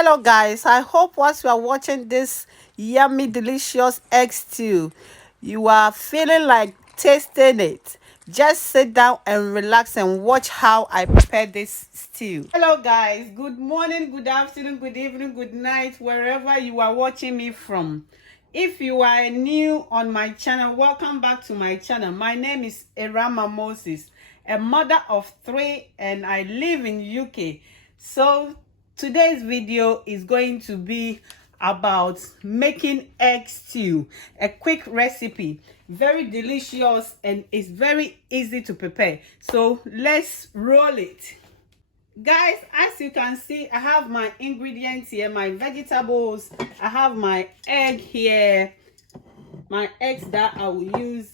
Hello guys, I hope whilst you are watching this yummy delicious egg stew, you are feeling like tasting it. Just sit down and relax and watch how I prepare this stew. Hello guys, good morning, good afternoon, good evening, good night, wherever you are watching me from. If you are new on my channel, welcome back to my channel. My name is Erama Moses, a mother of 3, and I live in UK. So today's video is going to be about making egg stew, a quick recipe, very delicious, and it's very easy to prepare. So let's roll it. Guys, as you can see, I have my ingredients here, my vegetables. I have my egg here, my eggs that I will use,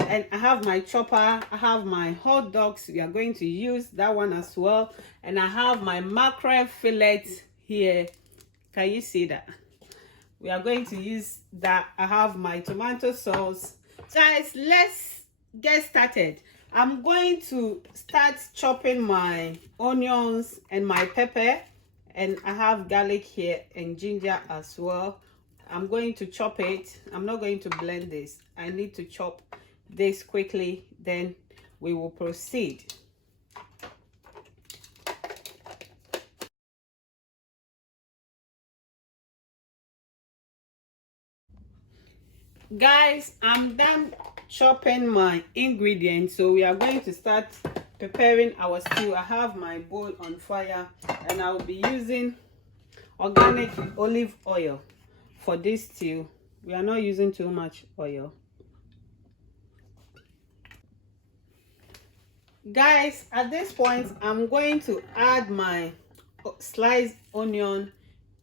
and I have my chopper. I have my hot dogs. We are going to use that one as well, and I have my mackerel fillet here. Can you see that? We are going to use that. I have my tomato sauce. Guys, let's get started. I'm going to start chopping my onions and my pepper, and I have garlic here and ginger as well. I'm going to chop it. I'm not going to blend this. I need to chop this quickly, then we will proceed. Guys, I'm done chopping my ingredients, so we are going to start preparing our stew. I have my bowl on fire, and I'll be using organic olive oil for this stew. We are not using too much oil. Guys, at this point, I'm going to add my sliced onion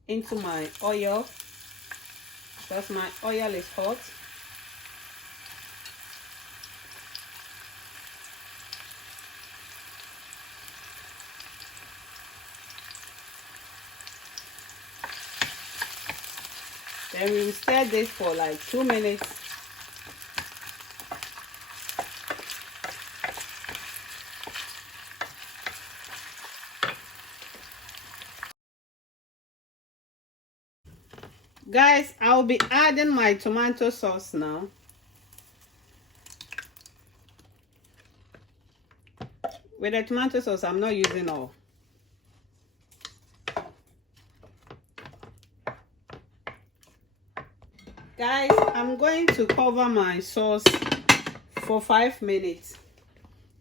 into my oil because my oil is hot. Then we will stir this for like 2 minutes. Guys, I'll be adding my tomato sauce now. With the tomato sauce, I'm not using all. Guys, I'm going to cover my sauce for 5 minutes.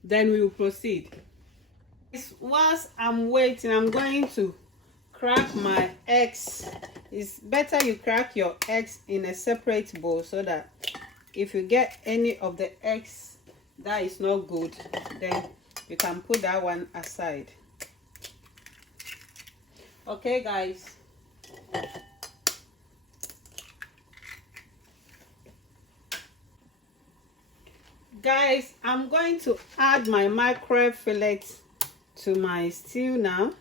Then we will proceed. Whilst I'm waiting, I'm going to crack my eggs. It's better you crack your eggs in a separate bowl so that if you get any of the eggs that is not good, then you can put that one aside. Okay guys, I'm going to add my mackerel fillet to my stew now.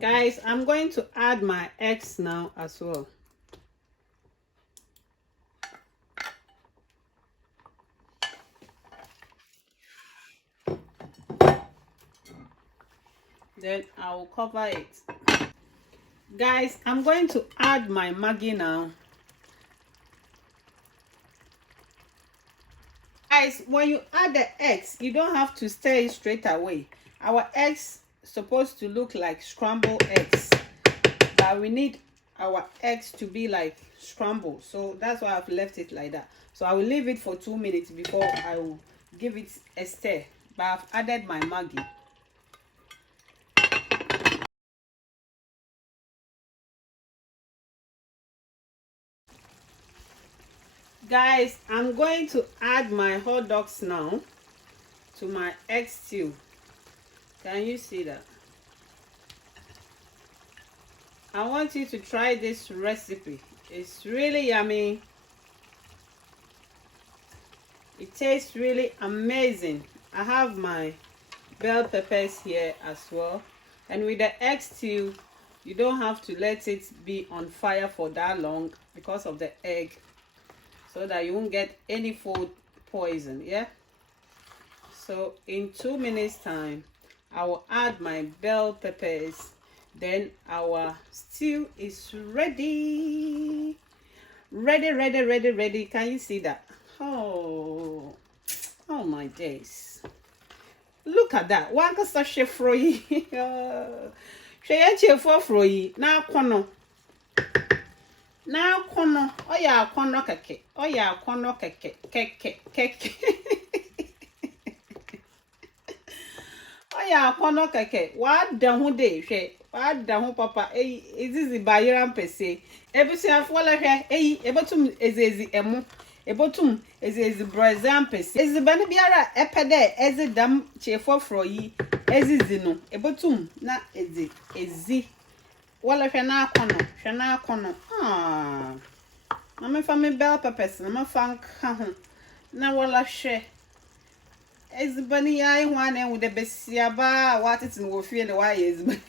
Guys, I'm going to add my eggs now as well. Then I will cover it. Guys, I'm going to add my Maggie now. Guys, when you add the eggs, you don't have to stir it straight away. Our eggs supposed to look like scrambled eggs, but we need our eggs to be like scrambled, so that's why I've left it like that. So I will leave it for 2 minutes before I will give it a stir. But I've added my Maggie. Guys, I'm going to add my hot dogs now to my egg stew. Can you see that? I want you to try this recipe. It's really yummy. It tastes really amazing. I have my bell peppers here as well. And with the egg stew, you don't have to let it be on fire for that long because of the egg, so that you won't get any food poison. Yeah, so in 2 minutes time I will add my bell peppers, then our stew is ready. Ready. Can you see that? Oh my days, look at that. One can start chef froyi. Chef for froyi na kono. Na kono, oya kono keke. Oya kono keke. Oya kono keke. Wa da hu de hwe. Wa da hu papa. Izizi bayiran pese. Ebusi afwala hwe. Ebotum ezezi emu. Ebotum ezezi brazan pese. Ezibani biara epede ezidam chefo froyi. Ezizi no. Ebotum na ezi. Wala hwena akono. Na me fa me bell peppers na me fa nka ho. Na wala hwe. Ezibani ya ihwa na enwu de besia ba watiti wo fie de wa ezibani.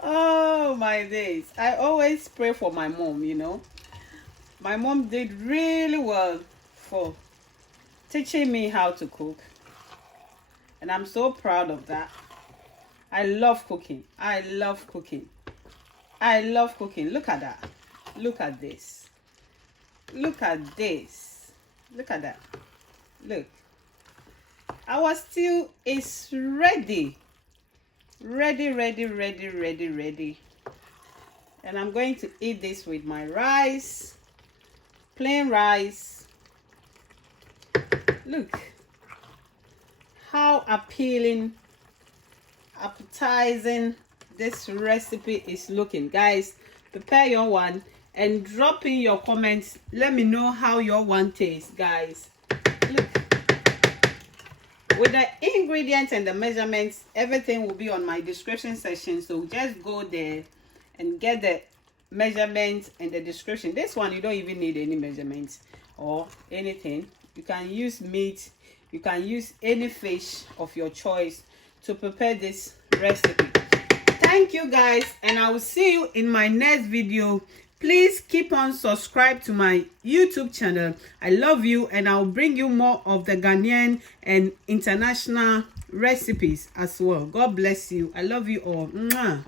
Oh my days. I always pray for my mom, you know. My mom did really well for teaching me how to cook. And I'm so proud of that. I love cooking. Look at that. Look at this. Look at that. Look. Our stew is ready. Ready. And I'm going to eat this with my rice. Plain rice. Look how appealing, appetizing this recipe is looking. Guys, prepare your one and drop in your comments. Let me know how your one tastes, guys. Look, with the ingredients and the measurements, everything will be on my description section, so just go there and get the measurements and the description. This one you don't even need any measurements or anything. You can use meat, you can use any fish of your choice to prepare this recipe. Thank you guys, and I will see you in my next video. Please keep on subscribe to my YouTube channel. I love you, and I'll bring you more of the Ghanaian and international recipes as well. God bless you. I love you all. Mwah.